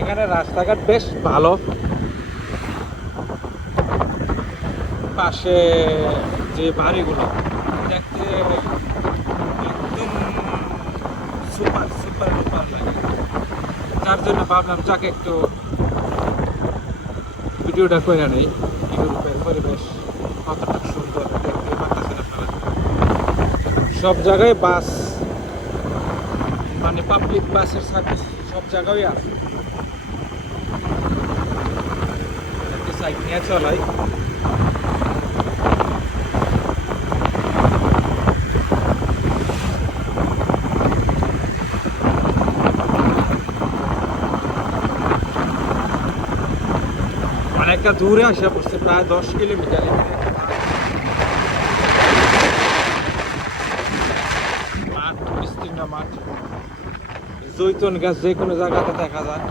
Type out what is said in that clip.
এখানে রাস্তাঘাট বেশ ভালো। পাশে যে বাড়িগুলো, দেখতে একদম সুপার সুপার সুপার লাগে। যার জন্য ভাবলাম, যাকে একটু ভিডিওটা করে নেই। পরিবেশ কতটা সুন্দর সব জায়গায় বাস মানে পাবলিক বাসের সার্ভিস সব জায়গায় আছে একটি সাইড নিয়ে চলাই অনেকটা দূরে আসে পড়ছে প্রায় দশ কিলোমিটার মাঠ, বিস্তীর্ণ মাঠ। জৈতন গাছ যে কোনো জায়গাতে দেখা যায়।